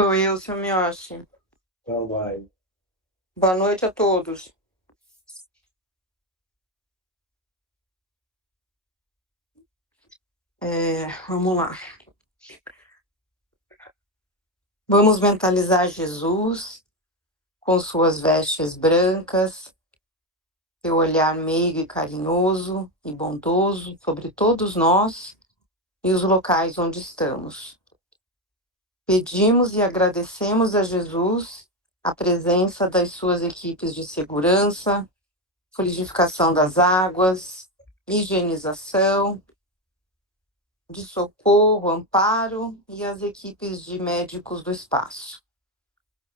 Sou eu, seu Miyoshi. Então vai. Boa noite a todos. Vamos lá. Vamos mentalizar Jesus com suas vestes brancas, seu olhar meigo e carinhoso e bondoso sobre todos nós e os locais onde estamos. Pedimos e agradecemos a Jesus a presença das suas equipes de segurança, fluidificação das águas, higienização, de socorro, amparo e as equipes de médicos do espaço.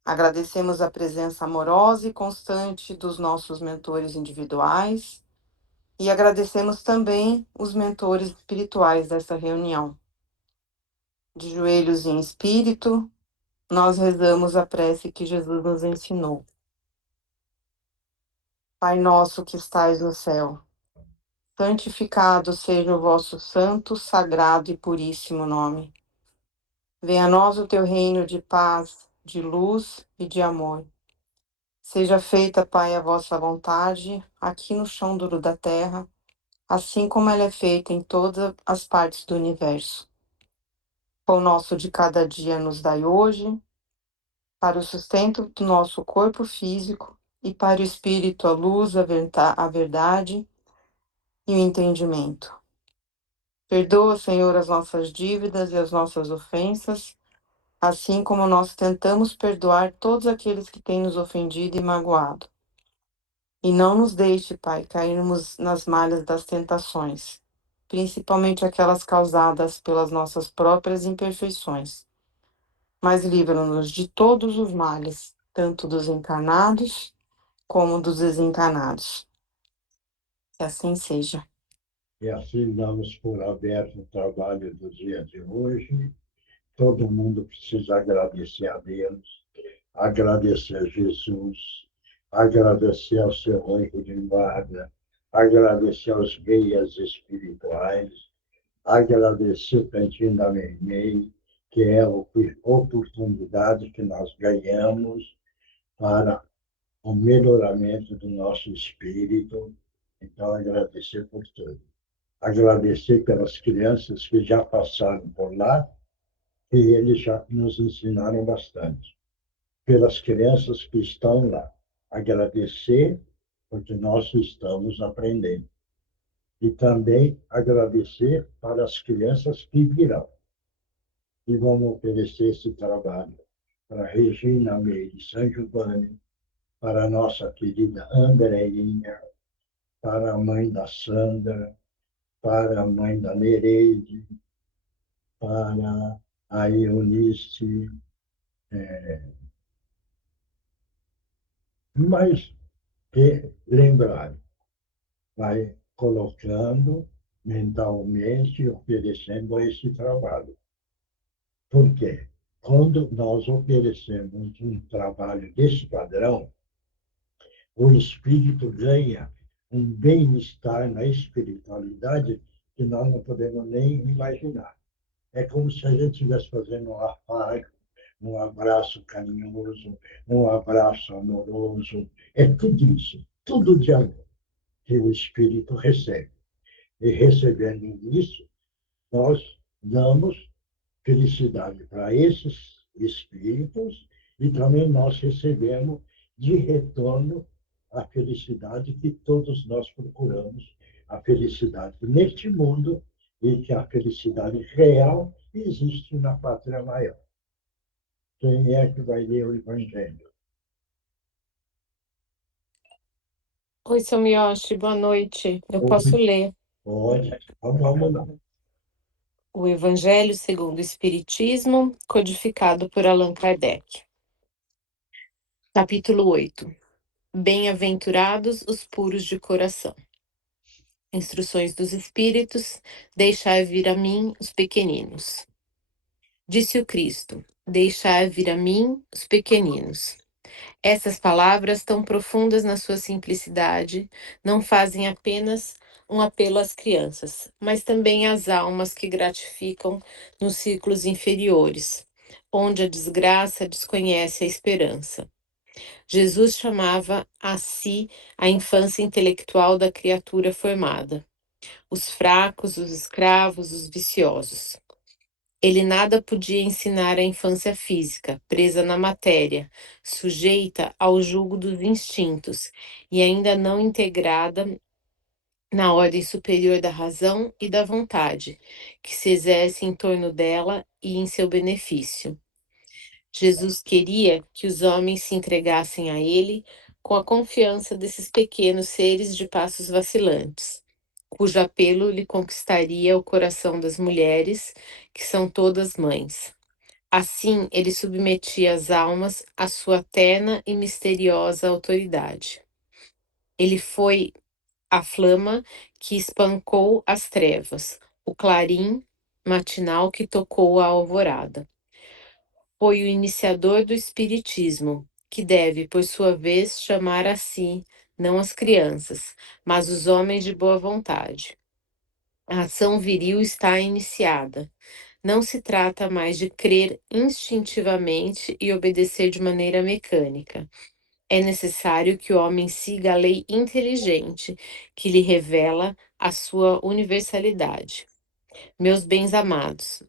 Agradecemos a presença amorosa e constante dos nossos mentores individuais e agradecemos também os mentores espirituais dessa reunião. De joelhos em espírito, nós rezamos a prece que Jesus nos ensinou. Pai nosso que estais no céu, santificado seja o vosso santo, sagrado e puríssimo nome. Venha a nós o teu reino de paz, de luz e de amor. Seja feita, Pai, a vossa vontade, aqui no chão duro da terra, assim como ela é feita em todas as partes do universo. Pão nosso de cada dia nos dai hoje, para o sustento do nosso corpo físico e para o espírito a luz, a verdade e o entendimento. Perdoa, Senhor, as nossas dívidas e as nossas ofensas, assim como nós tentamos perdoar todos aqueles que têm nos ofendido e magoado. E não nos deixe, Pai, cairmos nas malhas das tentações, principalmente aquelas causadas pelas nossas próprias imperfeições. Mas livra-nos de todos os males, tanto dos encarnados como dos desencarnados. Que assim seja. E assim damos por aberto o trabalho do dia de hoje. Todo mundo precisa agradecer a Deus, agradecer a Jesus, agradecer ao seu anjo de guarda, agradecer aos guias espirituais, agradecer o Cantinho da Meimei, que é a oportunidade que nós ganhamos para o melhoramento do nosso espírito. Então, agradecer por tudo. Agradecer pelas crianças que já passaram por lá e eles já nos ensinaram bastante. Pelas crianças que estão lá. Agradecer porque nós estamos aprendendo. E também agradecer para as crianças que virão. E vamos oferecer esse trabalho para Regina Meire San Giovanni, para a nossa querida Andreinha, para a mãe da Sandra, para a mãe da Nereide, para a Eunice, mas que lembrar, vai colocando mentalmente, oferecendo esse trabalho. Por quê? Quando nós oferecemos um trabalho desse padrão, o espírito ganha um bem-estar na espiritualidade que nós não podemos nem imaginar. É como se a gente estivesse fazendo um afago, um abraço carinhoso, um abraço amoroso. É tudo isso, tudo de amor que o espírito recebe. E recebendo isso, nós damos felicidade para esses espíritos e também nós recebemos de retorno a felicidade que todos nós procuramos, a felicidade neste mundo e que a felicidade real existe na pátria maior. Quem é que vai ler o Evangelho? Oi, seu Miyoshi, boa noite. Eu posso ler Pode. Então, vamos lá. o Evangelho segundo o Espiritismo, codificado por Allan Kardec. Capítulo 8. Bem-aventurados os puros de coração. Instruções dos Espíritos, deixai vir a mim os pequeninos. Disse o Cristo, deixai vir a mim os pequeninos. Essas palavras, tão profundas na sua simplicidade, não fazem apenas um apelo às crianças, mas também às almas que gratificam nos círculos inferiores, onde a desgraça desconhece a esperança. Jesus chamava a si a infância intelectual da criatura formada, os fracos, os escravos, os viciosos. Ele nada podia ensinar à infância física, presa na matéria, sujeita ao jugo dos instintos e ainda não integrada na ordem superior da razão e da vontade, que se exerce em torno dela e em seu benefício. Jesus queria que os homens se entregassem a ele com a confiança desses pequenos seres de passos vacilantes, cujo apelo lhe conquistaria o coração das mulheres, que são todas mães. Assim, ele submetia as almas à sua terna e misteriosa autoridade. Ele foi a flama que espancou as trevas, o clarim matinal que tocou a alvorada. Foi o iniciador do espiritismo, que deve, por sua vez, chamar a si, não as crianças, mas os homens de boa vontade. A ação viril está iniciada. Não se trata mais de crer instintivamente e obedecer de maneira mecânica. É necessário que o homem siga a lei inteligente, que lhe revela a sua universalidade. Meus bens amados,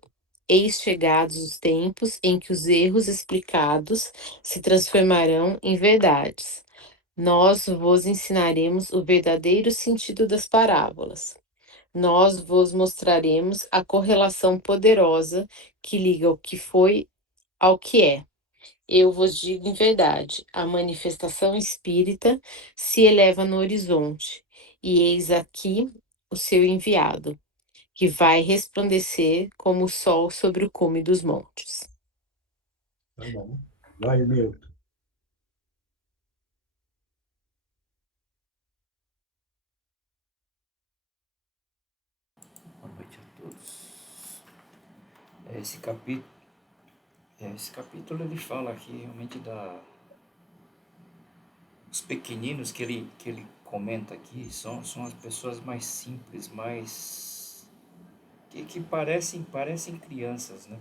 eis chegados os tempos em que os erros explicados se transformarão em verdades. Nós vos ensinaremos o verdadeiro sentido das parábolas. Nós vos mostraremos a correlação poderosa que liga o que foi ao que é. Eu vos digo em verdade, a manifestação espírita se eleva no horizonte, e eis aqui o seu enviado, que vai resplandecer como o sol sobre o cume dos montes. Tá bom. Vai, Milton. Boa noite a todos. Esse capítulo ele fala aqui realmente os pequeninos que ele comenta aqui são as pessoas mais simples, mais que parecem crianças, né?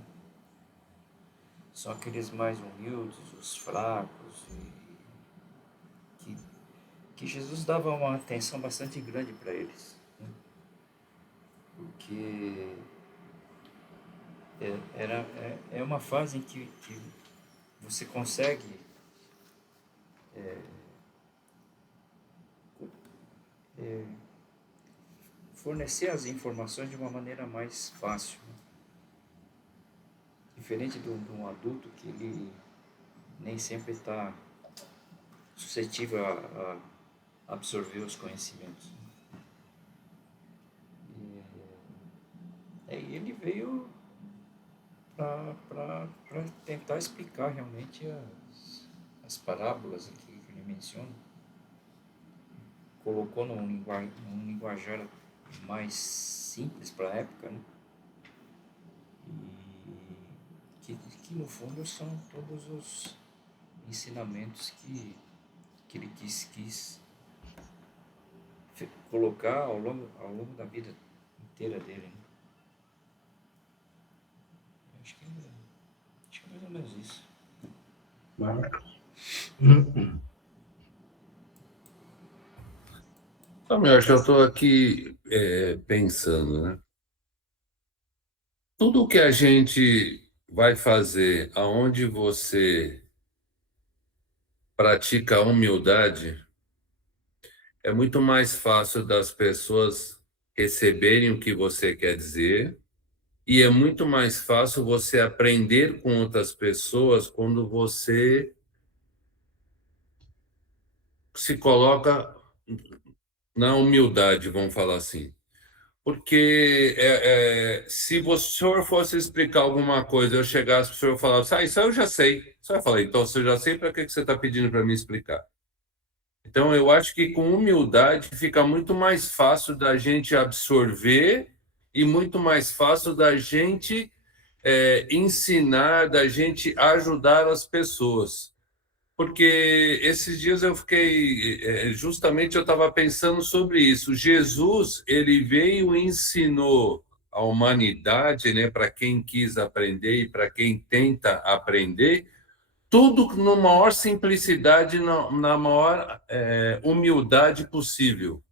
São aqueles mais humildes, os fracos, que Jesus dava uma atenção bastante grande para eles, né? Porque é uma fase em que você consegue fornecer as informações de uma maneira mais fácil, né? Diferente de um adulto que ele nem sempre está suscetível a absorver os conhecimentos. E ele veio para tentar explicar realmente as parábolas aqui que ele menciona. Colocou num linguajar mais simples para a época, né? E que no fundo são todos os ensinamentos que ele quis colocar ao longo da vida inteira dele, né? Acho que é mais ou menos isso. Marcos. Então, eu acho que eu estou aqui pensando, né? Tudo que a gente vai fazer aonde você pratica a humildade é muito mais fácil das pessoas receberem o que você quer dizer e é muito mais fácil você aprender com outras pessoas quando você se coloca na humildade, vamos falar assim. Porque se o senhor fosse explicar alguma coisa, eu chegasse para o senhor e falasse, isso eu já sei. Você vai falar, então, se eu já sei, para que você está pedindo para me explicar? Então, eu acho que com humildade fica muito mais fácil da gente absorver e muito mais fácil da gente ensinar, da gente ajudar as pessoas. Porque esses dias eu fiquei, justamente eu estava pensando sobre isso. Jesus, ele veio e ensinou a humanidade, né, para quem quis aprender e para quem tenta aprender, tudo na maior simplicidade, na maior humildade possível.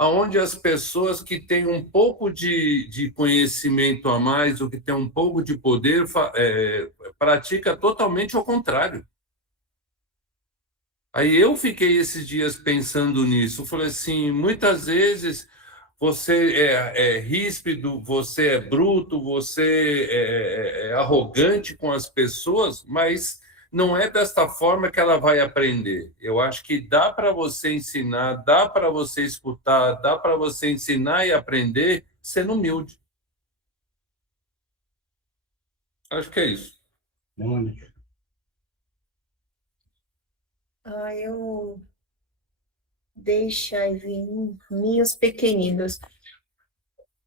Onde as pessoas que têm um pouco de conhecimento a mais, ou que têm um pouco de poder, pratica totalmente ao contrário. Aí eu fiquei esses dias pensando nisso. Eu falei assim, muitas vezes você é ríspido, você é bruto, você é arrogante com as pessoas, mas não é desta forma que ela vai aprender. Eu acho que dá para você ensinar, dá para você escutar, dá para você ensinar e aprender sendo humilde. Acho que é isso. Mônica, Eu deixa vir em mim os pequeninos.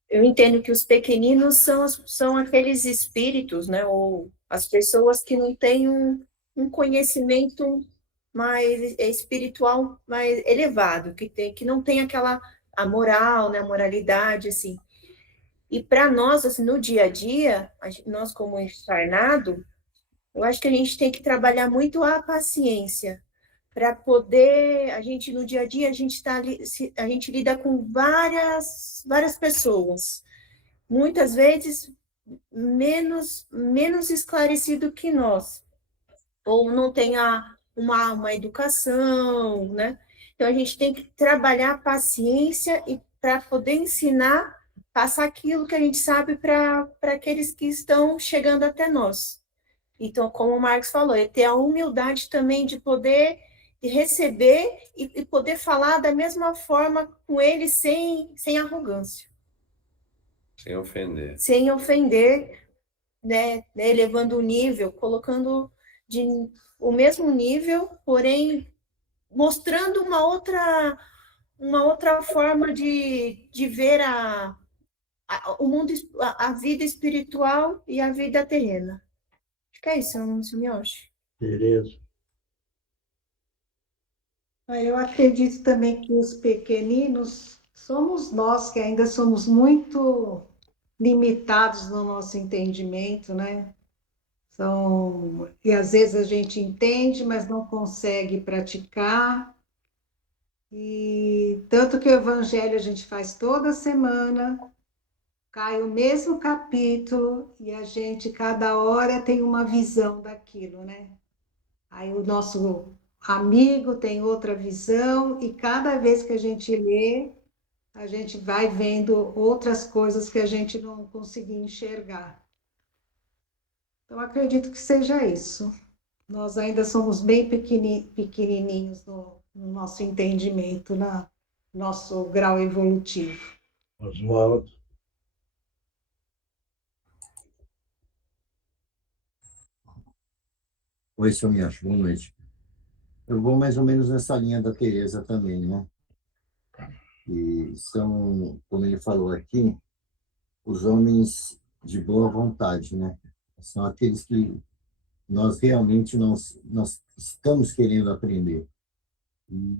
Eu entendo que os pequeninos são aqueles espíritos, né? Ou as pessoas que não têm um conhecimento mais espiritual mais elevado, que não tem a moral, né? A moralidade, assim. E para nós, assim, no dia a dia, nós como encarnado, eu acho que a gente tem que trabalhar muito a paciência para poder, a gente no dia a dia, a gente lida com várias pessoas, muitas vezes menos esclarecido que nós, ou não tem uma educação, né? Então a gente tem que trabalhar a paciência e para poder ensinar, passar aquilo que a gente sabe para aqueles que estão chegando até nós. Então, como o Marcos falou, é ter a humildade também de poder receber e poder falar da mesma forma com ele sem arrogância. Sem ofender. Sem ofender, né, elevando o nível, colocando o mesmo nível, porém mostrando uma outra forma de ver o mundo, a vida espiritual e a vida terrena. Acho que é isso, seu Miyoshi. Tereza, Eu acredito também que os pequeninos somos nós que ainda somos muito limitados no nosso entendimento, né? E às vezes a gente entende, mas não consegue praticar. E tanto que o evangelho a gente faz toda semana, cai o mesmo capítulo e a gente, cada hora, tem uma visão daquilo, né? Aí o nosso amigo tem outra visão, e cada vez que a gente lê, a gente vai vendo outras coisas que a gente não conseguia enxergar. Então, acredito que seja isso. Nós ainda somos bem pequenininhos no nosso entendimento, no nosso grau evolutivo. Oswaldo, Oi, seu Miyashi, boa noite. Eu vou mais ou menos nessa linha da Tereza também, né? E são, como ele falou aqui, os homens de boa vontade, né? São aqueles que nós realmente nós estamos querendo aprender e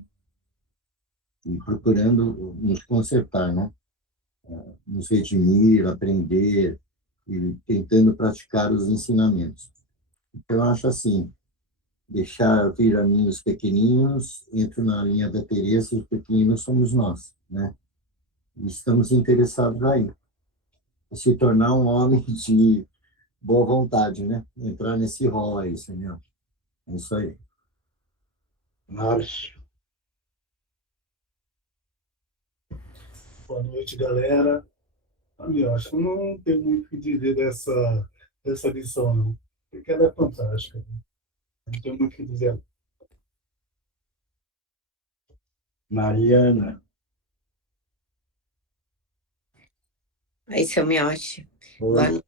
procurando nos consertar, né? Nos redimir, aprender e tentando praticar os ensinamentos. Então, eu acho assim, deixar vir a mim os pequeninos, entro na linha da Teresa, os pequeninos somos nós, né? E estamos interessados aí, em se tornar um homem de boa vontade, né? Entrar nesse rol aí, senhor. É isso aí. Márcio, Boa noite, galera. Eu acho que não tem muito o que dizer dessa lição, não. Porque ela é fantástica. Não tem muito o que dizer. Mariana, Oi, seu Miyoshi. oi,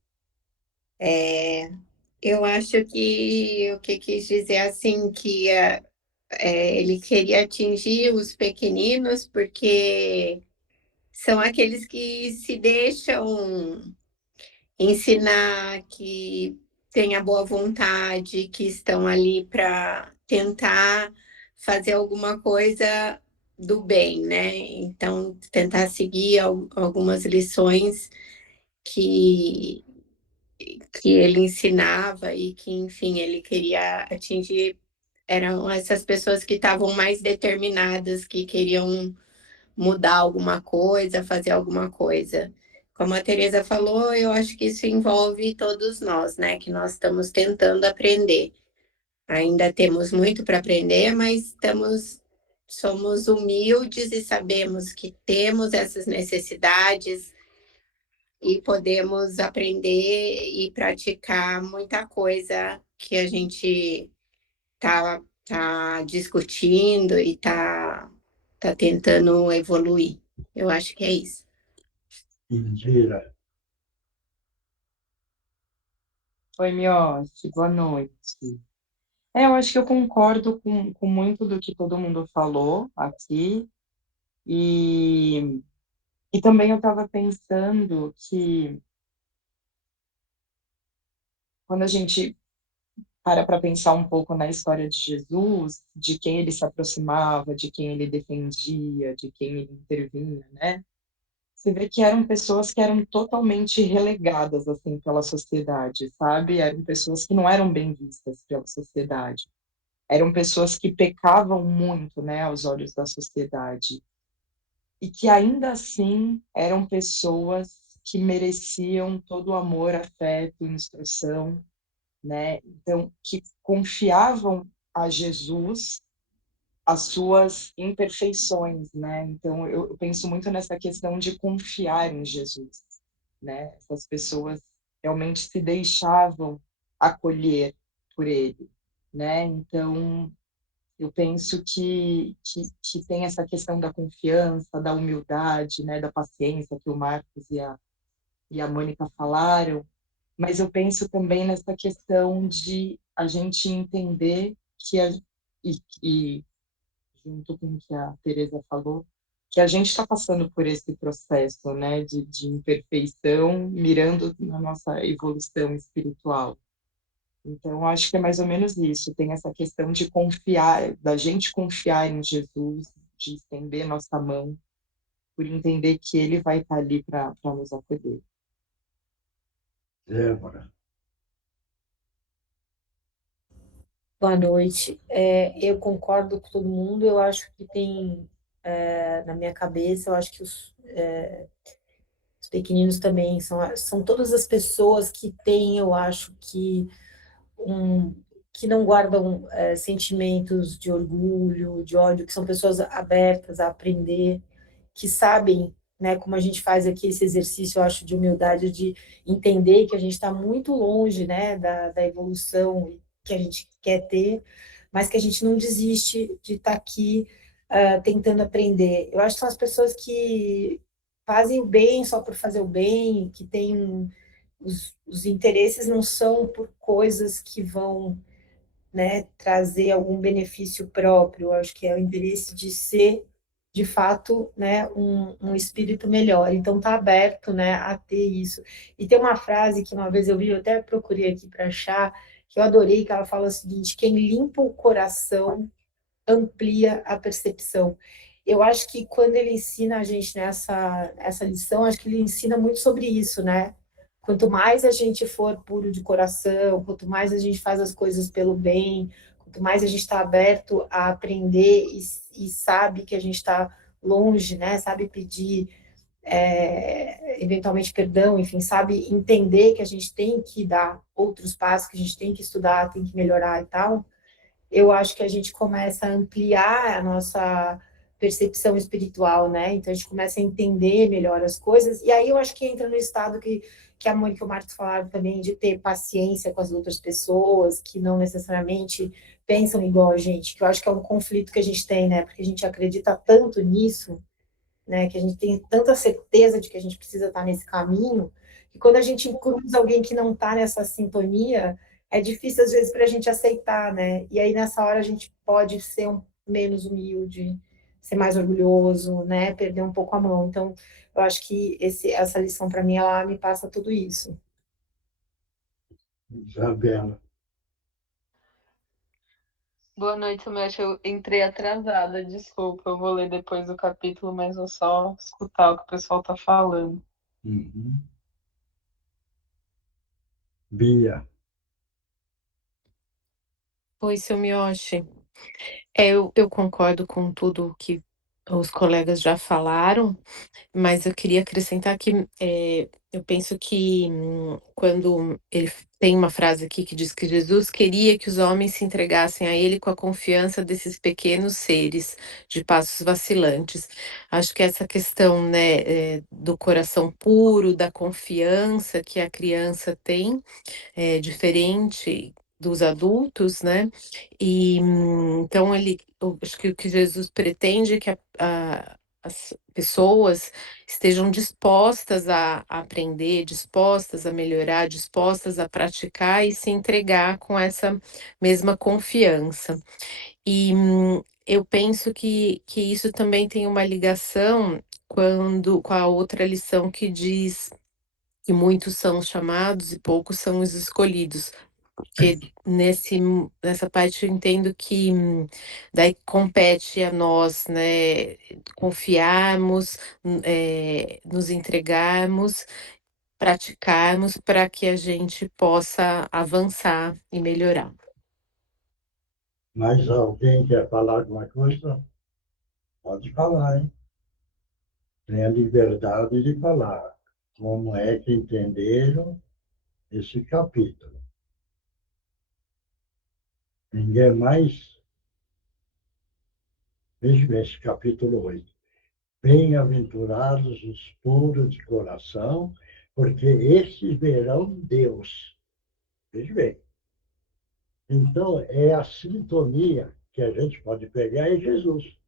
Eu acho que o que quis dizer assim que ele queria atingir os pequeninos porque são aqueles que se deixam ensinar, que têm a boa vontade, que estão ali para tentar fazer alguma coisa do bem, né? Então, tentar seguir algumas lições que, que ele ensinava e que, enfim, ele queria atingir eram essas pessoas que estavam mais determinadas, que queriam mudar alguma coisa, fazer alguma coisa. Como a Teresa falou, eu acho que isso envolve todos nós, né? Que nós estamos tentando aprender. Ainda temos muito para aprender, mas somos humildes e sabemos que temos essas necessidades e podemos aprender e praticar muita coisa que a gente tá discutindo e tá tentando evoluir. Eu acho que é isso. Indira. Oi, Miotti, boa noite. Eu acho que eu concordo com muito do que todo mundo falou aqui, e, e também eu estava pensando que quando a gente para pensar um pouco na história de Jesus, de quem ele se aproximava, de quem ele defendia, de quem ele intervinha, né? Você vê que eram pessoas que eram totalmente relegadas assim pela sociedade, sabe? Eram pessoas que não eram bem vistas pela sociedade. Eram pessoas que pecavam muito, né, aos olhos da sociedade. E que ainda assim eram pessoas que mereciam todo o amor, afeto, instrução, né? Então, que confiavam a Jesus as suas imperfeições, né? Então, eu penso muito nessa questão de confiar em Jesus, né? Essas pessoas realmente se deixavam acolher por ele, né? Então, eu penso que tem essa questão da confiança, da humildade, né? Da paciência que o Marcos e a Mônica falaram, mas eu penso também nessa questão de a gente entender e junto com o que a Teresa falou, que a gente está passando por esse processo, né, de imperfeição, mirando na nossa evolução espiritual. Então, acho que é mais ou menos isso. Tem essa questão de confiar, da gente confiar em Jesus, de estender nossa mão, por entender que Ele vai estar ali para nos acolher. Débora. Boa noite. Eu concordo com todo mundo. Eu acho que tem, na minha cabeça, eu acho que os pequeninos também são todas as pessoas que têm, eu acho um, que não guardam sentimentos de orgulho, de ódio, que são pessoas abertas a aprender, que sabem, né, como a gente faz aqui esse exercício, eu acho, de humildade, de entender que a gente está muito longe, né, da evolução que a gente quer ter, mas que a gente não desiste de estar aqui tentando aprender. Eu acho que são as pessoas que fazem o bem só por fazer o bem, que têm os interesses não são por coisas que vão, né, trazer algum benefício próprio. Eu acho que é o interesse de ser, de fato, né, um espírito melhor. Então, tá aberto, né, a ter isso. E tem uma frase que uma vez eu vi, eu até procurei aqui para achar, que eu adorei, que ela fala o seguinte: quem limpa o coração amplia a percepção. Eu acho que quando ele ensina a gente essa lição, acho que ele ensina muito sobre isso, né? Quanto mais a gente for puro de coração, quanto mais a gente faz as coisas pelo bem, quanto mais a gente está aberto a aprender e sabe que a gente está longe, né? Sabe pedir eventualmente perdão, enfim, sabe entender que a gente tem que dar outros passos, que a gente tem que estudar, tem que melhorar e tal. Eu acho que a gente começa a ampliar a nossa percepção espiritual, né? Então a gente começa a entender melhor as coisas, e aí eu acho que entra no estado que a Mônica e o Marcos falaram também, de ter paciência com as outras pessoas, que não necessariamente pensam igual a gente, que eu acho que é um conflito que a gente tem, né? Porque a gente acredita tanto nisso, né? Que a gente tem tanta certeza de que a gente precisa estar nesse caminho, que quando a gente cruza alguém que não está nessa sintonia, é difícil às vezes para a gente aceitar, né? E aí nessa hora a gente pode ser menos humilde, ser mais orgulhoso, né? Perder um pouco a mão. Então, eu acho que essa lição para mim ela me passa tudo isso. Isabela. Boa noite, Mesh. Eu entrei atrasada, desculpa. Eu vou ler depois do capítulo, mas vou só escutar o que o pessoal está falando. Uhum. Bia. Oi, seu Miyoshi. Eu concordo com tudo que os colegas já falaram, mas eu queria acrescentar que eu penso que quando ele tem uma frase aqui que diz que Jesus queria que os homens se entregassem a ele com a confiança desses pequenos seres de passos vacilantes. Acho que essa questão, né, do coração puro, da confiança que a criança tem, é diferente dos adultos, né? E então eu acho que o que Jesus pretende é que as pessoas estejam dispostas a aprender, dispostas a melhorar, dispostas a praticar e se entregar com essa mesma confiança. E eu penso que isso também tem uma ligação com a outra lição que diz que muitos são os chamados e poucos são os escolhidos. Porque nessa parte eu entendo que daí compete a nós, né, confiarmos, nos entregarmos, praticarmos para que a gente possa avançar e melhorar. Mais alguém quer falar alguma coisa? Pode falar, hein? Tem a liberdade de falar. Como é que entenderam esse capítulo? Ninguém mais? Veja bem, esse capítulo 8. Bem-aventurados os puros de coração, porque esses verão Deus. Veja bem. Então, é a sintonia que a gente pode pegar em Jesus.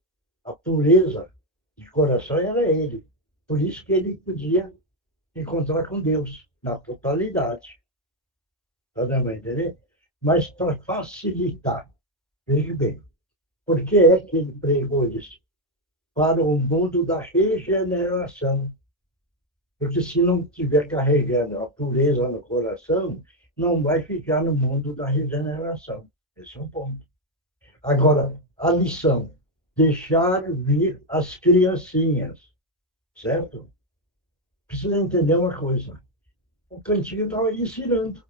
A pureza de coração era ele. Por isso que ele podia encontrar com Deus, na totalidade. Está dando para entender? Mas para facilitar, veja bem, por que é que ele pregou isso? Para o mundo da regeneração. Porque se não estiver carregando a pureza no coração, não vai ficar no mundo da regeneração. Esse é um ponto. Agora, a lição: deixar vir as criancinhas, certo? Precisa entender uma coisa. O cantinho estava ensinando.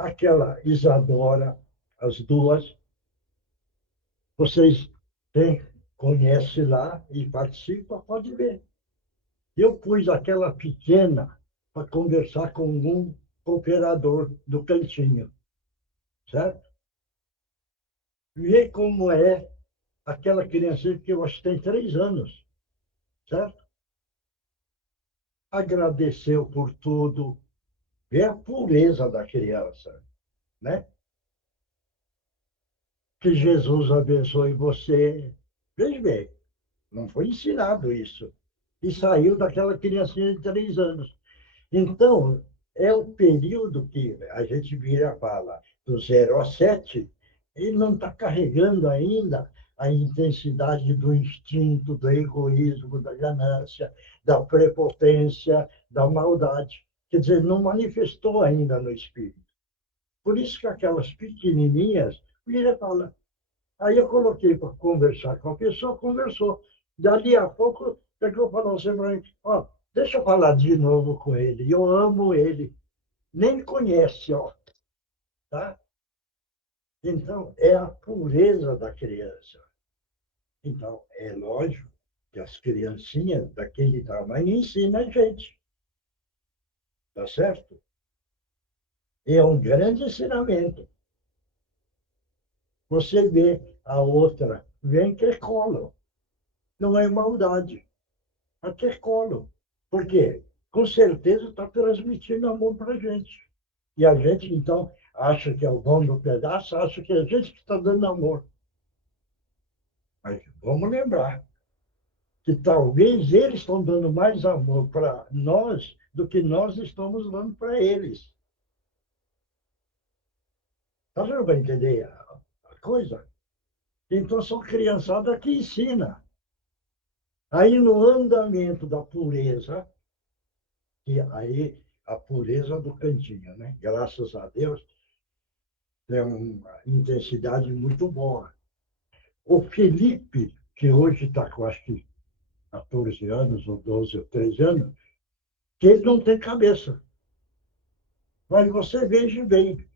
Aquela Isadora, as duas, vocês conhecem lá e participam, pode ver. Eu pus aquela pequena para conversar com um cooperador do cantinho, certo? Vê como é aquela criancinha que eu acho que tem 3 anos, certo? Agradeceu por tudo, vê a pureza da criança, né? Que Jesus abençoe você. Veja bem, não foi ensinado isso. E saiu daquela criancinha de 3 anos. Então, é o período que a gente vira e fala do 0 a 7, ele não está carregando ainda a intensidade do instinto, do egoísmo, da ganância, da prepotência, da maldade. Quer dizer, não manifestou ainda no espírito. Por isso que aquelas pequenininhas vira e fala. Aí eu coloquei para conversar com a pessoa, conversou. Dali a pouco, pegou e falou assim para mim, ó, deixa eu falar de novo com ele, eu amo ele. Nem conhece, ó, tá? Então, é a pureza da criança. Então, é lógico que as criancinhas daquele tamanho ensinam a gente. Tá certo? É um grande ensinamento. Você vê a outra, vem que é colo. Não é maldade. Até colo. Por quê? Com certeza está transmitindo amor para a gente. E a gente, então, acha que é o dono do pedaço, acha que é a gente que está dando amor. Mas vamos lembrar que talvez eles estão dando mais amor para nós do que nós estamos dando para eles. Está dando para entender a coisa? Então, são criançada que ensina. Aí, no andamento da pureza, e aí a pureza do cantinho, né? Graças a Deus, tem uma intensidade muito boa. O Felipe, que hoje está com acho que 14 anos, ou 12 ou 13 anos, que ele não tem cabeça. Mas você veja bem,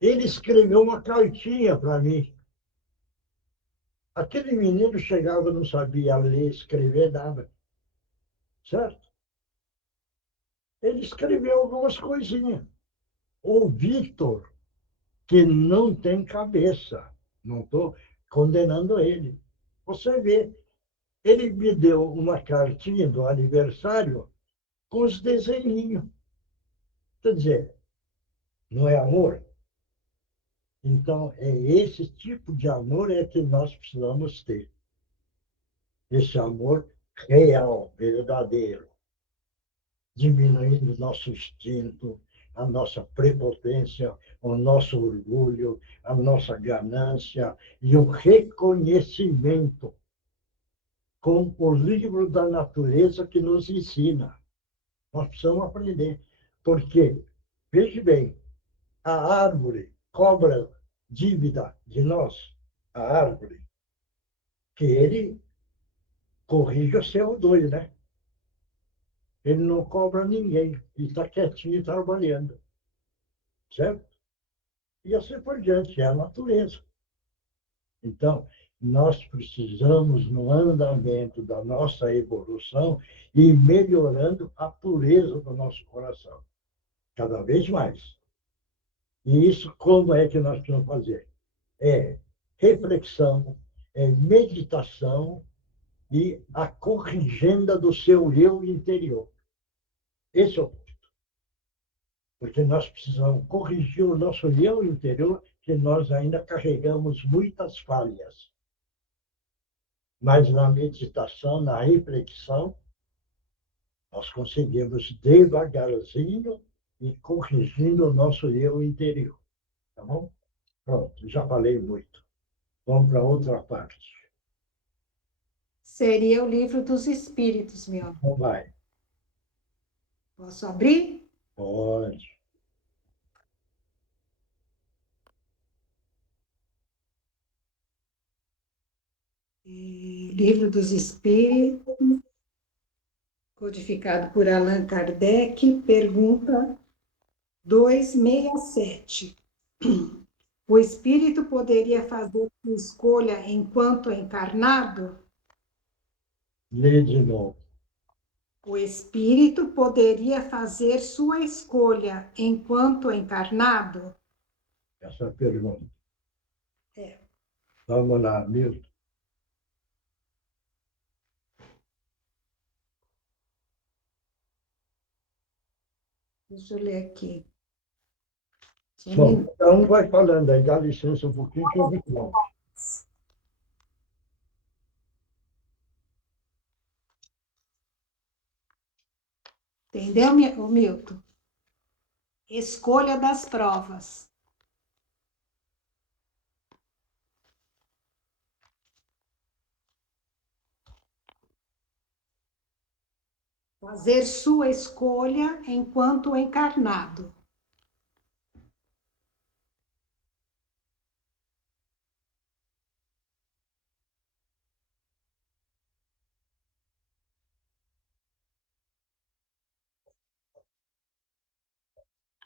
ele escreveu uma cartinha para mim. Aquele menino chegava, não sabia ler, escrever, nada. Certo? Ele escreveu algumas coisinhas. O Victor, que não tem cabeça, não estou condenando ele. Você vê, ele me deu uma cartinha do aniversário com os desenhinhos. Quer dizer, não é amor? Então, é esse tipo de amor é que nós precisamos ter. Esse amor real, verdadeiro, diminuindo o nosso instinto, a nossa prepotência, o nosso orgulho, a nossa ganância e o reconhecimento com o livro da natureza que nos ensina. Nós precisamos aprender. Porque, veja bem, a árvore cobra dívida de nós, a árvore, que ele corrige o CO2, né? Ele não cobra ninguém, ele está quietinho trabalhando, certo? E assim por diante, é a natureza. Então, nós precisamos, no andamento da nossa evolução, ir melhorando a pureza do nosso coração, cada vez mais. E isso, como é que nós precisamos fazer? É reflexão, é meditação e a corrigenda do seu eu interior. Esse é o ponto. Porque nós precisamos corrigir o nosso eu interior, que nós ainda carregamos muitas falhas. Mas na meditação, na reflexão, nós conseguimos devagarzinho ir corrigindo o nosso eu interior. Tá bom? Pronto, já falei muito. Vamos para outra parte. Seria o livro dos Espíritos, meu. Então vai. Posso abrir? Pode. Livro dos Espíritos, codificado por Allan Kardec, pergunta 267. O espírito poderia fazer sua escolha enquanto encarnado? Lê de novo. O espírito poderia fazer sua escolha enquanto encarnado? Essa é a pergunta. É. Vamos lá, Milton. Deixa eu ler aqui. Bom, cada um vai falando aí, dá licença um pouquinho que eu respondo. Entendeu, Milton? Escolha das provas. Fazer sua escolha enquanto encarnado.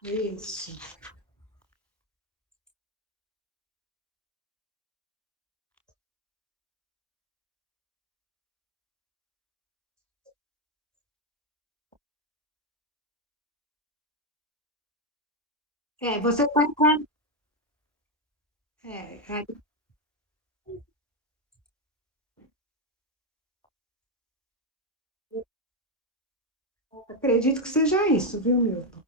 Isso. Você está encarnado. Acredito que seja isso, viu, Milton?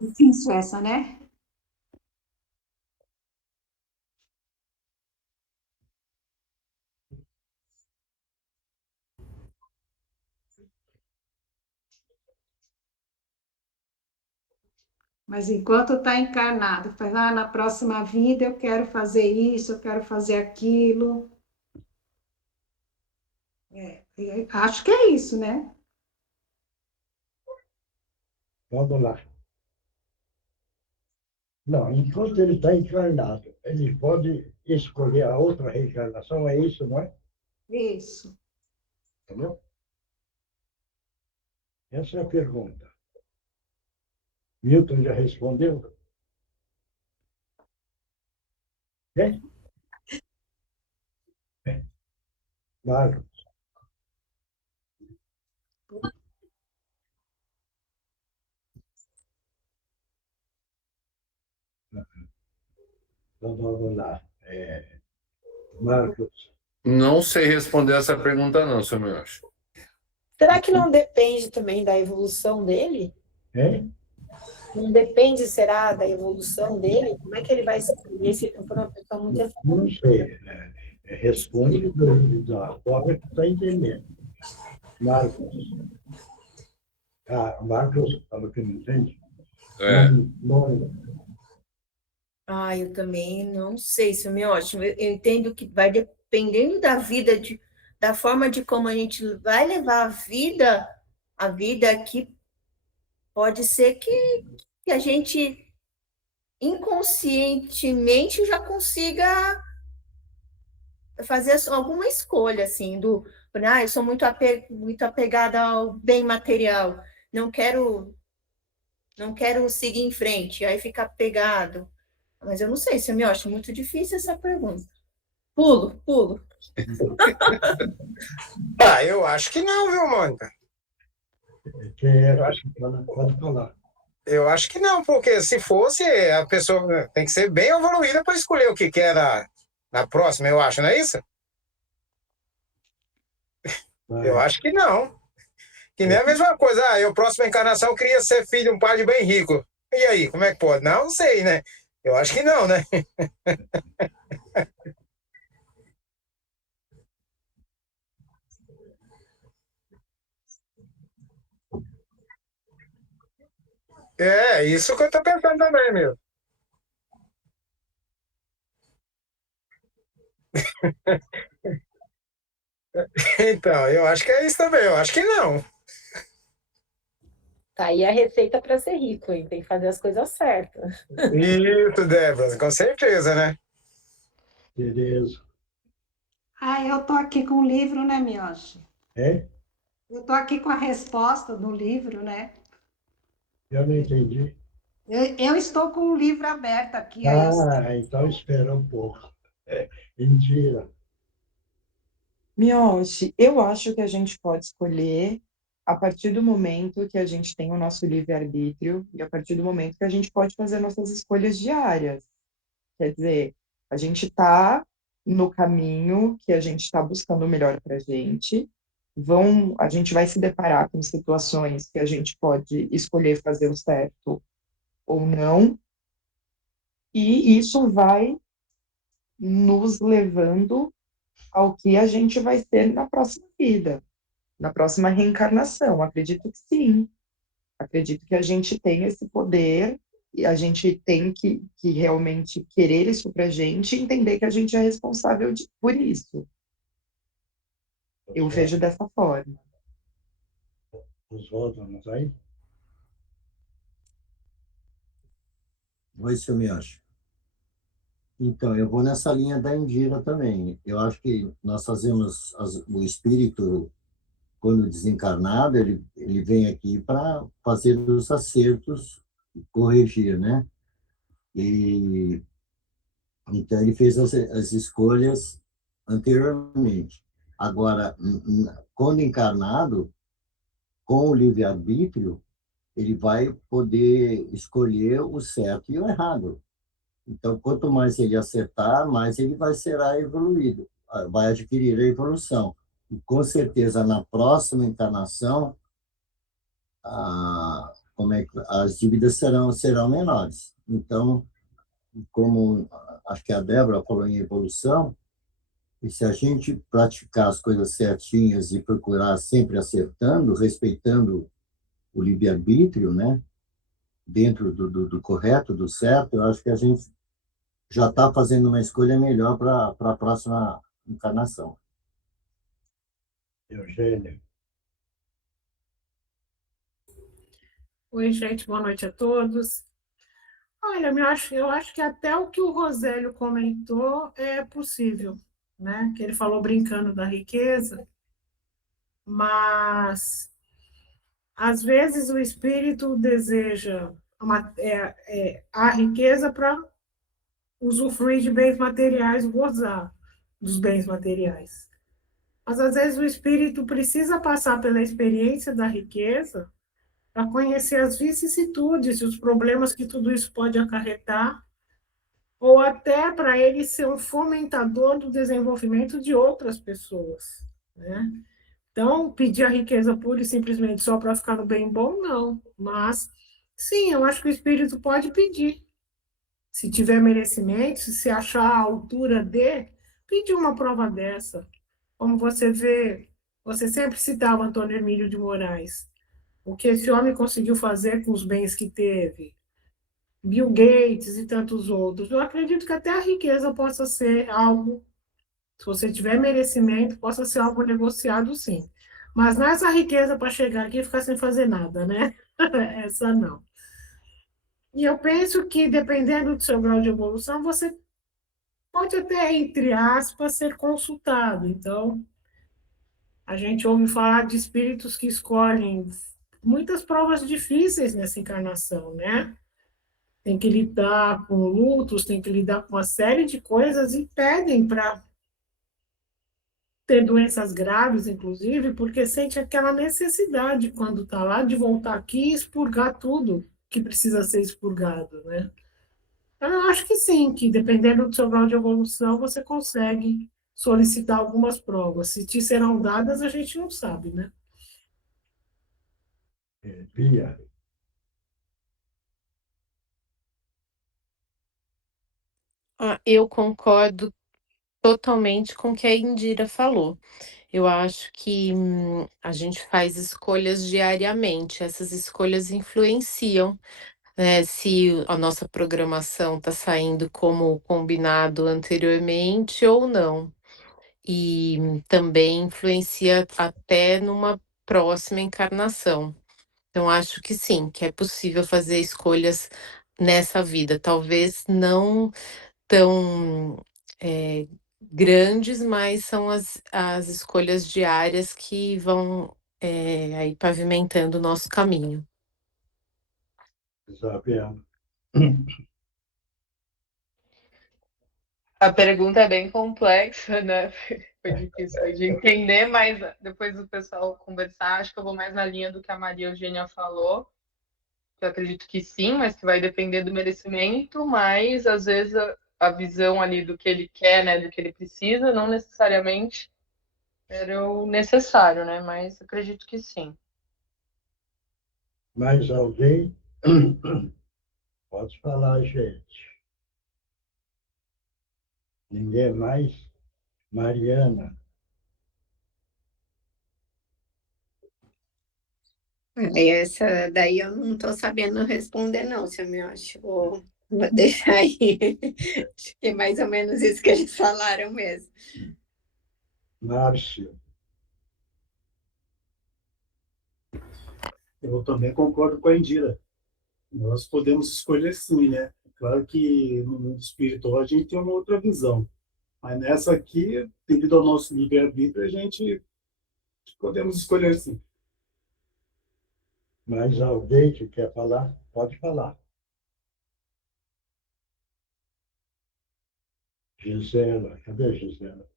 Difícil essa, né? Mas enquanto está encarnado, faz, na próxima vida eu quero fazer isso, eu quero fazer aquilo. Acho que é isso, né? Vamos lá. Não, enquanto ele está encarnado, ele pode escolher a outra reencarnação, é isso, não é? Isso. Entendeu? Essa é a pergunta. Milton já respondeu? É? É. Claro. Então, vamos lá. Marcos. Não sei responder essa pergunta, não, seu Mioshi. Será que não depende também da evolução dele? É? Não depende, será, da evolução dele? Como é que ele vai escolher se for uma pessoa muito Não sei. Responde da forma que está entendendo. Marcos. Marcos falou que não entende. É. Não. Eu também não sei, isso é ótimo. Eu entendo que vai dependendo da vida, da forma de como a gente vai levar a vida aqui, pode ser que a gente inconscientemente já consiga fazer alguma escolha, assim, eu sou muito apegada ao bem material, não quero seguir em frente, aí fica apegado. Mas eu não sei, se eu acho muito difícil essa pergunta. Pulo. Eu acho que não, viu, Mônica? Pode falar. Eu acho que não, porque se fosse, a pessoa tem que ser bem evoluída para escolher o que quer na próxima, eu acho, não é isso? Eu acho que não. Que nem a mesma coisa, eu, próxima encarnação, eu queria ser filho de um padre bem rico. E aí, como é que pode? Não sei, né? Eu acho que não, né? É, isso que eu tô pensando também, meu. Então, eu acho que é isso também, eu acho que não. Tá aí a receita para ser rico, hein? Tem que fazer as coisas certas. Isso, Débora, com certeza, né? Beleza. Eu tô aqui com o livro, né, Mioshi? É? Eu tô aqui com a resposta do livro, né? Eu não entendi. Eu estou com o livro aberto aqui. Então espera um pouco. Mentira. Mioshi, eu acho que a gente pode escolher a partir do momento que a gente tem o nosso livre-arbítrio e a partir do momento que a gente pode fazer nossas escolhas diárias. Quer dizer, a gente está no caminho que a gente está buscando o melhor para a gente. A gente vai se deparar com situações que a gente pode escolher fazer o certo ou não, e isso vai nos levando ao que a gente vai ser na próxima vida, na próxima reencarnação. Acredito que sim. Acredito que a gente tem esse poder e a gente tem que realmente querer isso para a gente e entender que a gente é responsável por isso. Eu vejo dessa forma. Oswaldo, não está aí? Oi, seu Mioshi. Então, eu vou nessa linha da Indira também. Eu acho que nós fazemos o espírito, quando desencarnado, ele vem aqui para fazer os acertos, corrigir, né? E então ele fez as escolhas anteriormente. Agora, quando encarnado, com o livre-arbítrio, ele vai poder escolher o certo e o errado. Então, quanto mais ele acertar, mais ele será evoluído, vai adquirir a evolução. E, com certeza, na próxima encarnação, as dívidas serão menores. Então, como acho que a Débora falou em evolução, e se a gente praticar as coisas certinhas e procurar sempre acertando, respeitando o livre-arbítrio, né, dentro do correto, do certo, eu acho que a gente já está fazendo uma escolha melhor para a próxima encarnação. Eugênio. Oi, gente, boa noite a todos. Olha, eu acho que até o que o Rosélio comentou é possível, né? Que ele falou brincando da riqueza, mas Às vezes o espírito deseja a riqueza para usufruir de bens materiais, gozar dos bens materiais. Mas às vezes o espírito precisa passar pela experiência da riqueza para conhecer as vicissitudes e os problemas que tudo isso pode acarretar, ou até para ele ser um fomentador do desenvolvimento de outras pessoas, né? Então, pedir a riqueza pura e simplesmente só para ficar no bem bom, não. Mas, sim, eu acho que o espírito pode pedir. Se tiver merecimento, se achar a altura de, pedir uma prova dessa. Como você vê, você sempre citava Antônio Hermílio de Moraes. O que esse homem conseguiu fazer com os bens que teve, Bill Gates e tantos outros. Eu acredito que até a riqueza possa ser algo, se você tiver merecimento, possa ser algo negociado, sim. Mas não é essa riqueza para chegar aqui e ficar sem fazer nada, né? Essa não. E eu penso que, dependendo do seu grau de evolução, você pode até, entre aspas, ser consultado. Então, a gente ouve falar de espíritos que escolhem muitas provas difíceis nessa encarnação, né? Tem que lidar com lutos, tem que lidar com uma série de coisas e pedem para ter doenças graves, inclusive, porque sente aquela necessidade, quando está lá, de voltar aqui e expurgar tudo que precisa ser expurgado, né? Então, eu acho que sim, que dependendo do seu grau de evolução, você consegue solicitar algumas provas. Se te serão dadas, a gente não sabe, né? Pia, Eu concordo totalmente com o que a Indira falou. Eu acho que a gente faz escolhas diariamente, essas escolhas influenciam, né, se a nossa programação está saindo como combinado anteriormente ou não. E também influencia até numa próxima encarnação. Então, acho que sim, que é possível fazer escolhas nessa vida, talvez não tão, eh, grandes, mas são as escolhas diárias que vão, aí pavimentando o nosso caminho. Isabel, A pergunta é bem complexa, né? Foi difícil de entender, mas depois do pessoal conversar, acho que eu vou mais na linha do que a Maria Eugênia falou. Eu acredito que sim, mas que vai depender do merecimento, mas às vezes a visão ali do que ele quer, né, do que ele precisa, não necessariamente era o necessário, né? Mas acredito que sim. mais alguém? Pode falar, gente. Ninguém mais? Mariana, Essa daí eu não estou sabendo responder, não, seu Miocha. Vou deixar aí. Acho que é mais ou menos isso que eles falaram mesmo. Márcio, Eu também concordo com a Indira. Nós podemos escolher sim, né? Claro que no mundo espiritual a gente tem uma outra visão. Mas nessa aqui, devido ao nosso livre-arbítrio, a gente podemos escolher sim. mais alguém que quer falar? Pode falar. Gisela, cadê a Gisela?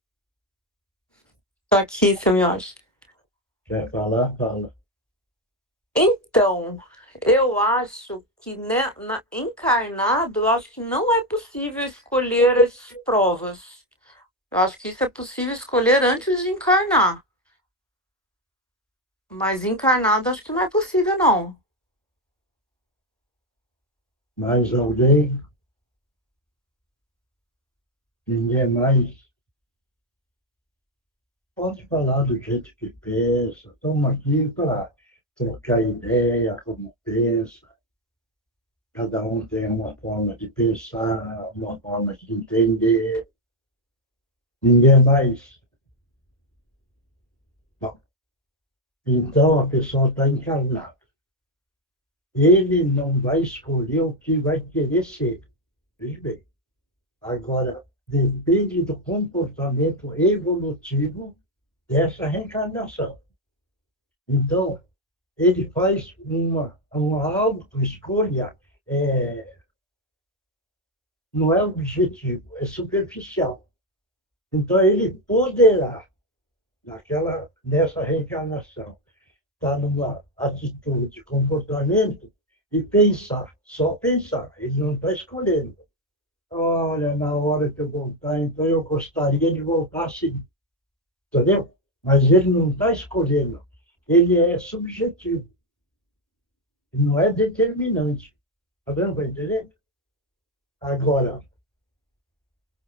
Tô aqui, seu Miotti. Quer falar? Fala. Então, eu acho que né, encarnado, eu acho que não é possível escolher as provas. Eu acho que isso é possível escolher antes de encarnar. Mas encarnado, acho que não é possível, não. Mais alguém? Ninguém mais? Pode falar do jeito que pensa. Estamos aqui para trocar ideia, como pensa. Cada um tem uma forma de pensar, uma forma de entender. Ninguém mais. Bom, então a pessoa está encarnada. Ele não vai escolher o que vai querer ser. Veja bem. Agora, depende do comportamento evolutivo dessa reencarnação. Então, ele faz uma autoescolha, não é objetivo, é superficial. Então, ele poderá, nessa reencarnação, estar numa atitude, comportamento e pensar, só pensar. Ele não está escolhendo. Olha, na hora que eu voltar, então eu gostaria de voltar assim. Entendeu? Mas ele não está escolhendo. Ele é subjetivo. Não é determinante. Está dando para entender? Agora,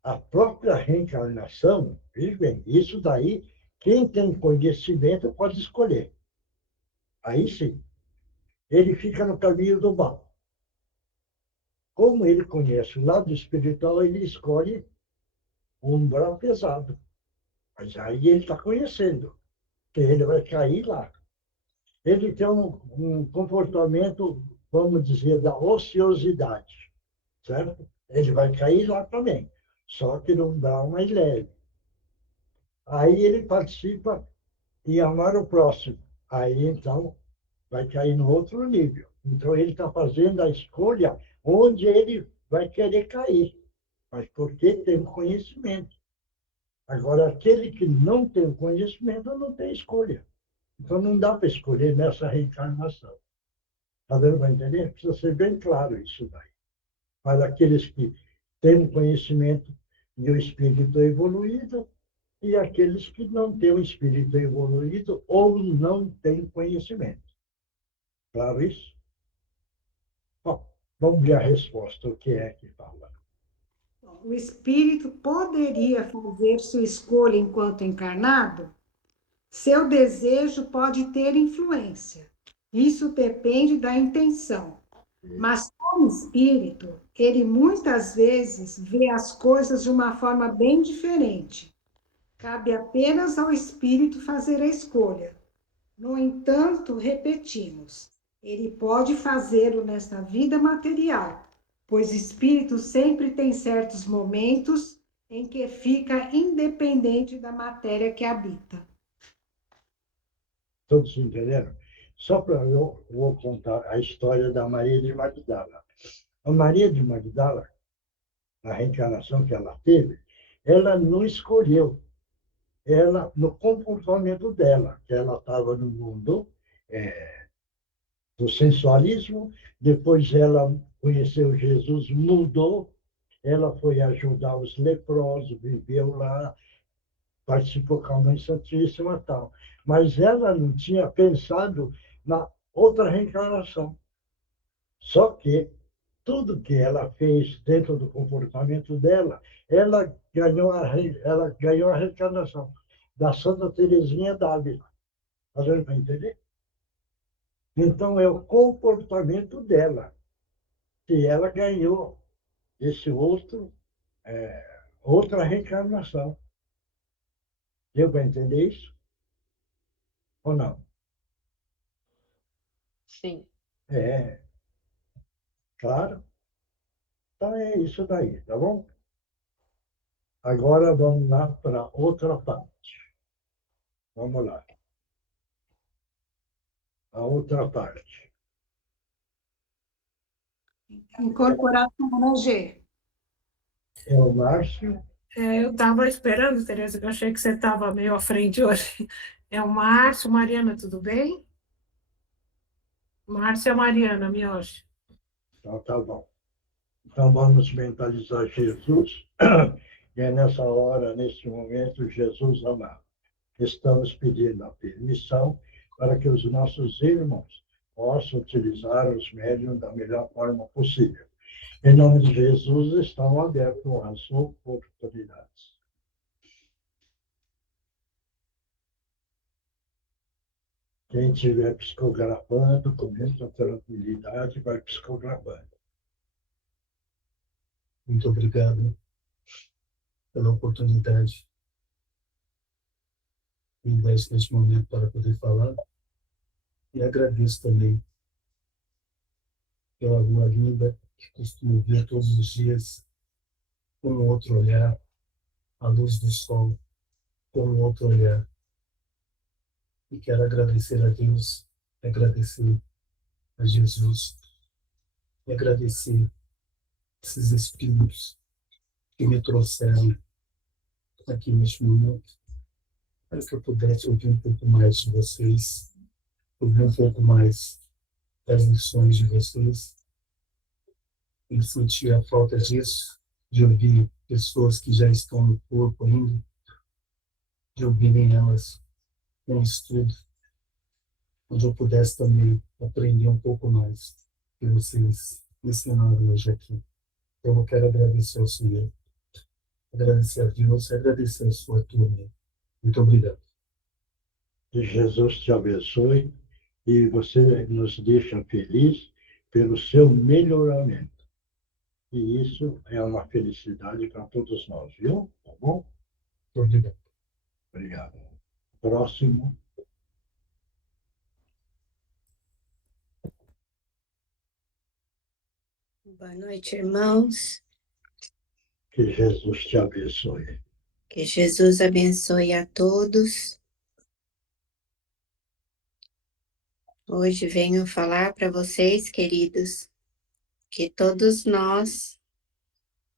a própria reencarnação, veja bem, isso daí, quem tem conhecimento pode escolher. Aí sim, ele fica no caminho do mal. Como ele conhece o lado espiritual, ele escolhe o umbral pesado. Mas aí ele está conhecendo, que ele vai cair lá. Ele tem um comportamento, vamos dizer, da ociosidade, certo? Ele vai cair lá também, só que num umbral mais leve. Aí ele participa em amar o próximo. Aí, então, vai cair no outro nível. Então, ele está fazendo a escolha onde ele vai querer cair, mas porque tem conhecimento. Agora, aquele que não tem conhecimento não tem escolha. Então, não dá para escolher nessa reencarnação. Está dando para entender? Precisa ser bem claro isso daí. Para aqueles que têm conhecimento e o espírito evoluído, e aqueles que não têm o espírito evoluído ou não têm conhecimento. Claro isso? Bom, vamos ver a resposta, o que é que fala. O espírito poderia fazer sua escolha enquanto encarnado? Seu desejo pode ter influência. Isso depende da intenção. Mas como espírito, ele muitas vezes vê as coisas de uma forma bem diferente. Cabe apenas ao espírito fazer a escolha. No entanto, repetimos, ele pode fazê-lo nesta vida material, pois espírito sempre tem certos momentos em que fica independente da matéria que habita. Todos entenderam? Só para eu vou contar a história da Maria de Magdala. A Maria de Magdala, a reencarnação que ela teve, ela não escolheu. Ela, no comportamento dela, que ela estava no mundo do sensualismo, depois ela conheceu Jesus, mudou, ela foi ajudar os leprosos, viveu lá, participou com a Mãe Santíssima e tal. Mas ela não tinha pensado na outra reencarnação. Só que tudo que ela fez dentro do comportamento dela, ela ganhou a reencarnação da Santa Teresinha d'Ávila. Está dando para entender? Então, é o comportamento dela que ela ganhou esse outra reencarnação. Deu para entender isso? Ou não? Sim. Claro. Então, é isso daí, tá bom? Agora, vamos lá para outra parte. Vamos lá. A outra parte. Incorporação, né, Gê? É o Márcio. Eu estava esperando, Tereza, que eu achei que você estava meio à frente hoje. É o Márcio. Mariana, tudo bem? Márcio e a Mariana, Mioshi. Então, tá bom. Então, vamos mentalizar Jesus. E é nessa hora, nesse momento, Jesus amado. Estamos pedindo a permissão para que os nossos irmãos possam utilizar os médiuns da melhor forma possível. Em nome de Jesus, estão abertas as oportunidades. Quem estiver psicografando, com muita tranquilidade, vai psicografando. Muito obrigado pela oportunidade que me deste neste momento para poder falar. E agradeço também pela lua linda que costumo ver todos os dias com um outro olhar, a luz do sol com um outro olhar. E quero agradecer a Deus agradecer a Jesus e agradecer esses espíritos que me trouxeram aqui neste momento, para que eu pudesse ouvir um pouco mais de vocês, ouvir um pouco mais das lições de vocês, e sentir a falta disso, de ouvir pessoas que já estão no corpo ainda, de ouvirem elas com estudo, onde eu pudesse também aprender um pouco mais que vocês me ensinaram hoje aqui. Então, eu quero agradecer ao Senhor, agradecer a Deus e agradecer a sua turma. Muito obrigado. Que Jesus te abençoe e você nos deixa feliz pelo seu melhoramento. E isso é uma felicidade para todos nós, viu? Tá bom? Obrigado. Obrigado. Próximo. Boa noite, irmãos. Que Jesus te abençoe. Que Jesus abençoe a todos. Hoje venho falar para vocês, queridos, que todos nós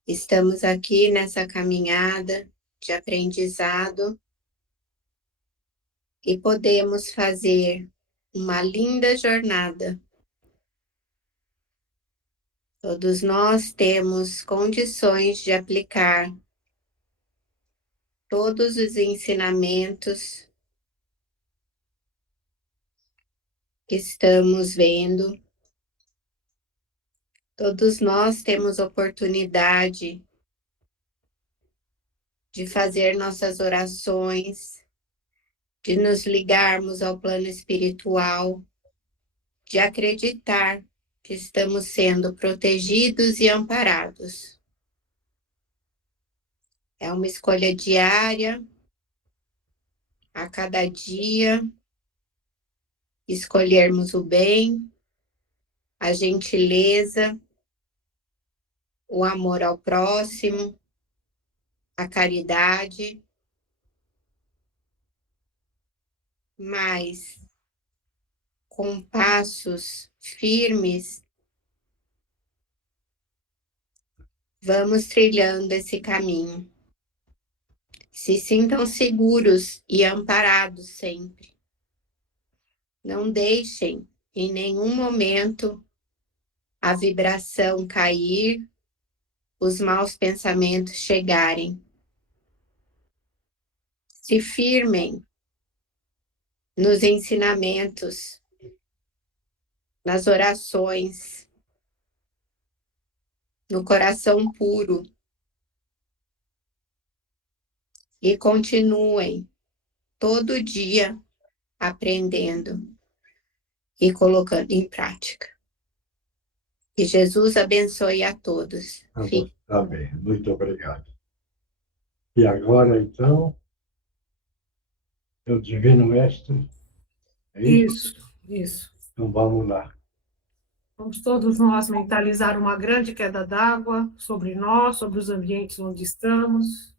estamos aqui nessa caminhada de aprendizado e podemos fazer uma linda jornada. Todos nós temos condições de aplicar todos os ensinamentos que estamos vendo. Todos nós temos oportunidade de fazer nossas orações, de nos ligarmos ao plano espiritual, de acreditar que estamos sendo protegidos e amparados. É uma escolha diária, a cada dia, escolhermos o bem, a gentileza, o amor ao próximo, a caridade, mas com passos firmes, vamos trilhando esse caminho. Se sintam seguros e amparados sempre. Não deixem em nenhum momento a vibração cair, os maus pensamentos chegarem. Se firmem nos ensinamentos, nas orações, no coração puro. E continuem todo dia aprendendo e colocando em prática. Que Jesus abençoe a todos. Amém. Muito obrigado. E agora, então, o Divino Mestre. É isso? Isso. Então, vamos lá. Vamos todos nós mentalizar uma grande queda d'água sobre nós, sobre os ambientes onde estamos.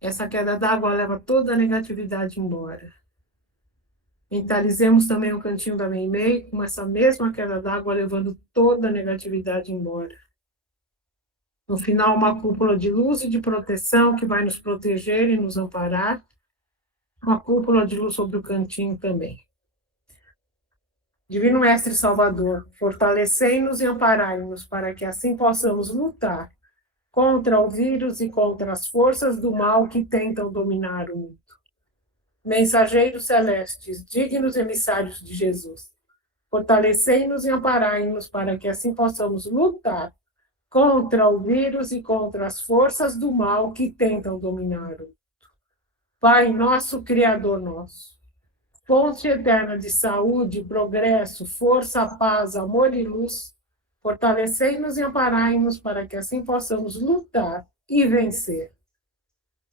Essa queda d'água leva toda a negatividade embora. Mentalizemos também o cantinho da Meimei, com essa mesma queda d'água levando toda a negatividade embora. No final, uma cúpula de luz e de proteção que vai nos proteger e nos amparar. Uma cúpula de luz sobre o cantinho também. Divino Mestre Salvador, fortalecei-nos e amparai-nos para que assim possamos lutar contra o vírus e contra as forças do mal que tentam dominar o mundo. Mensageiros celestes, dignos emissários de Jesus, fortalecei-nos e amparai-nos para que assim possamos lutar contra o vírus e contra as forças do mal que tentam dominar o mundo. Pai nosso, Criador nosso, fonte eterna de saúde, progresso, força, paz, amor e luz, fortalecei-nos e amparai-nos para que assim possamos lutar e vencer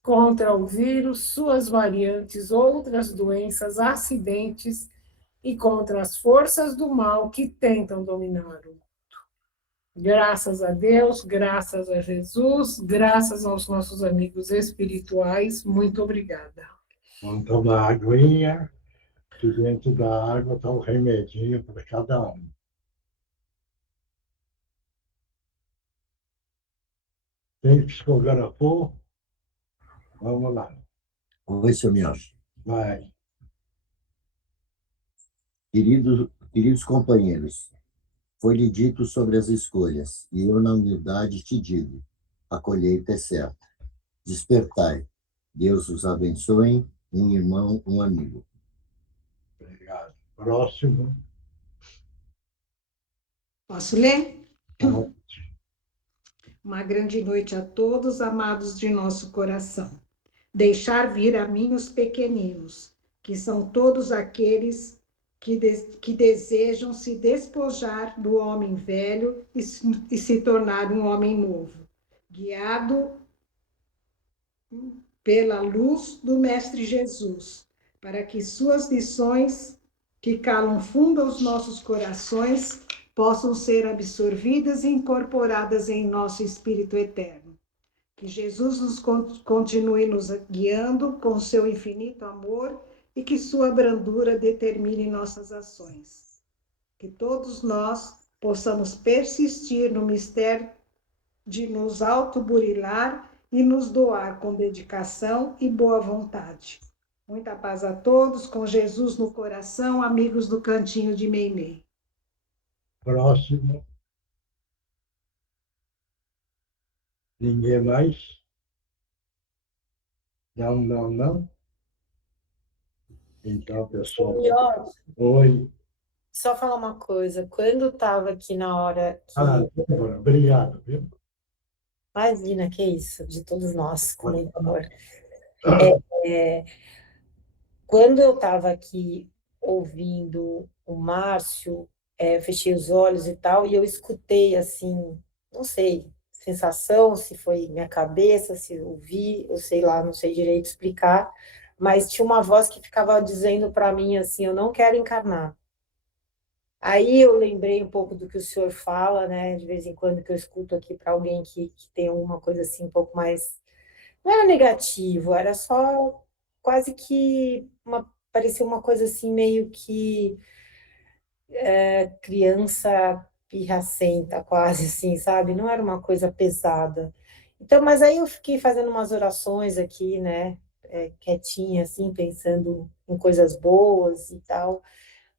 contra o vírus, suas variantes, outras doenças, acidentes e contra as forças do mal que tentam dominar o mundo. Graças a Deus, graças a Jesus, graças aos nossos amigos espirituais, muito obrigada. Vamos tomar uma aguinha. que dentro da água está o remedinho para cada um. Tem psicografou? Vamos lá. Oi, seu Miocha. Vai. Queridos companheiros, foi-lhe dito sobre as escolhas, e eu, na humildade, te digo: a colheita é certa. Despertai. Deus os abençoe, um irmão, um amigo. Obrigado. Próximo. Posso ler? Então, Uma grande noite a todos, amados de nosso coração. Deixar vir a mim os pequeninos, que são todos aqueles que desejam se despojar do homem velho e se tornar um homem novo, guiado pela luz do Mestre Jesus, para que suas lições, que calam fundo aos nossos corações, possam ser absorvidas e incorporadas em nosso espírito eterno. Que Jesus nos continue nos guiando com seu infinito amor e que sua brandura determine nossas ações. Que todos nós possamos persistir no mistério de nos autoburilar e nos doar com dedicação e boa vontade. Muita paz a todos, com Jesus no coração, amigos do Cantinho de Meimei. próximo. Ninguém mais? Não, não, não? Então, pessoal. Melhor, Oi. só falar uma coisa. Quando eu estava aqui na hora que. Débora, obrigado, viu? Imagina, que isso, de todos nós, com muito amor. Quando eu estava aqui ouvindo o Márcio, eu fechei os olhos e tal, e eu escutei assim, não sei, sensação, se foi minha cabeça, se eu ouvi, eu sei lá, não sei direito explicar, mas tinha uma voz que ficava dizendo para mim assim, eu não quero encarnar. Aí eu lembrei um pouco do que o senhor fala, né, de vez em quando que eu escuto aqui para alguém que tem alguma coisa assim um pouco mais. Não era negativo, era só quase que parecia uma coisa assim, meio que criança pirracenta, quase assim, sabe? Não era uma coisa pesada. Então, mas aí eu fiquei fazendo umas orações aqui, né? Quietinha, assim, pensando em coisas boas e tal.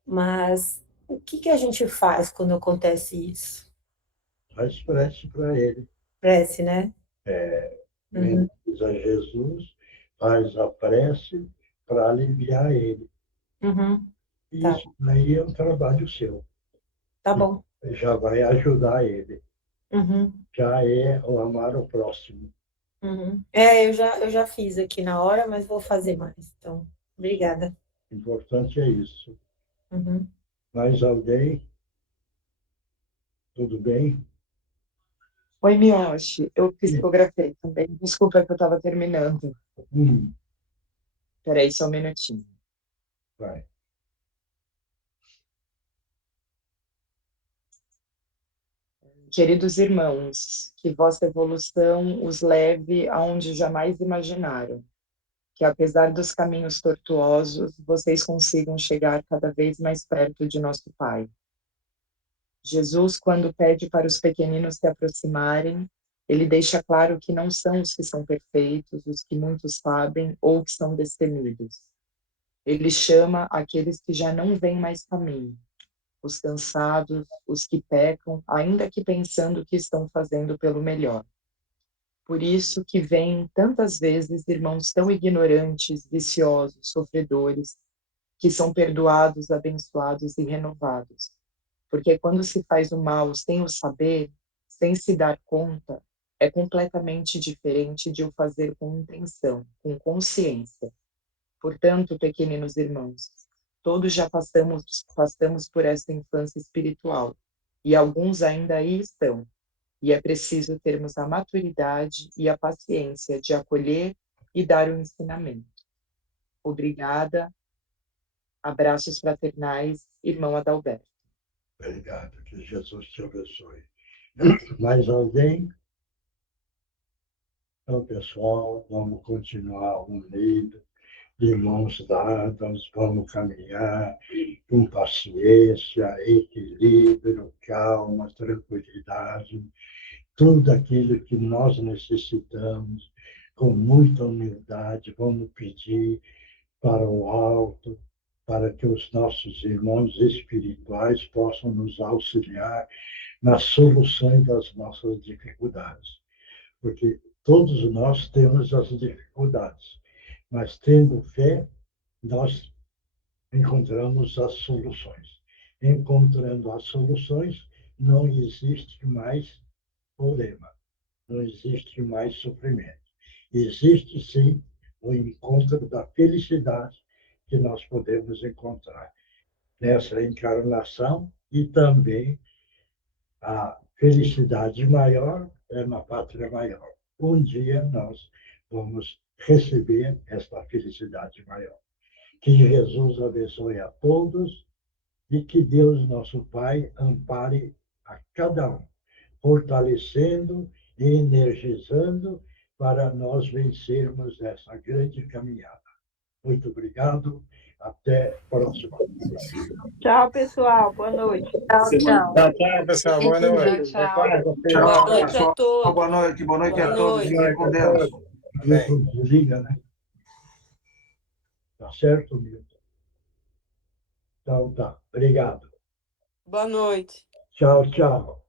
Mas o que a gente faz quando acontece isso? Faz prece para ele. Prece, né? Uhum. Diz a Jesus, faz a prece para aliviar ele. Uhum. Tá. Isso aí é um trabalho seu. Tá bom. Já vai ajudar ele. Uhum. Já é o amar o próximo. Uhum. Eu já fiz aqui na hora, mas vou fazer mais. Então, obrigada. O importante é isso. Uhum. Mais alguém? Tudo bem? Oi, Miyoshi, eu psicografei também. Desculpa que eu estava terminando. Espera aí só um minutinho. Vai. Queridos irmãos, que vossa evolução os leve aonde jamais imaginaram. Que apesar dos caminhos tortuosos, vocês consigam chegar cada vez mais perto de nosso Pai. Jesus, quando pede para os pequeninos se aproximarem, ele deixa claro que não são os que são perfeitos, os que muitos sabem ou que são destemidos. Ele chama aqueles que já não veem mais caminho, os cansados, os que pecam, ainda que pensando que estão fazendo pelo melhor. Por isso que vêm tantas vezes irmãos tão ignorantes, viciosos, sofredores, que são perdoados, abençoados e renovados. Porque quando se faz o mal sem o saber, sem se dar conta, é completamente diferente de o fazer com intenção, com consciência. Portanto, pequeninos irmãos, todos já passamos por essa infância espiritual, e alguns ainda aí estão. E é preciso termos a maturidade e a paciência de acolher e dar o ensinamento. Obrigada. Abraços fraternais, irmão Adalberto. Obrigado, que Jesus te abençoe. Mais alguém? Então, pessoal, vamos continuar unidos, de mãos dadas, vamos caminhar com paciência, equilíbrio, calma, tranquilidade, tudo aquilo que nós necessitamos, com muita humildade, vamos pedir para o alto, para que os nossos irmãos espirituais possam nos auxiliar nas soluções das nossas dificuldades. Porque todos nós temos as dificuldades, mas tendo fé, nós encontramos as soluções. Encontrando as soluções, não existe mais problema, não existe mais sofrimento. Existe, sim, o encontro da felicidade que nós podemos encontrar nessa encarnação e também a felicidade maior é na pátria maior. Um dia nós vamos receber esta felicidade maior. Que Jesus abençoe a todos e que Deus, nosso Pai, ampare a cada um, fortalecendo e energizando para nós vencermos essa grande caminhada. Muito obrigado. Até a próxima. Tchau, pessoal. Boa noite. Tchau, tchau. Tchau, pessoal. Boa noite. Tchau. Boa noite a todos. Boa noite a Boa todos. noite. Fiquem com Deus. Desliga, né? Tá certo, Milton? Então tá. Obrigado. Boa noite. Tchau, tchau.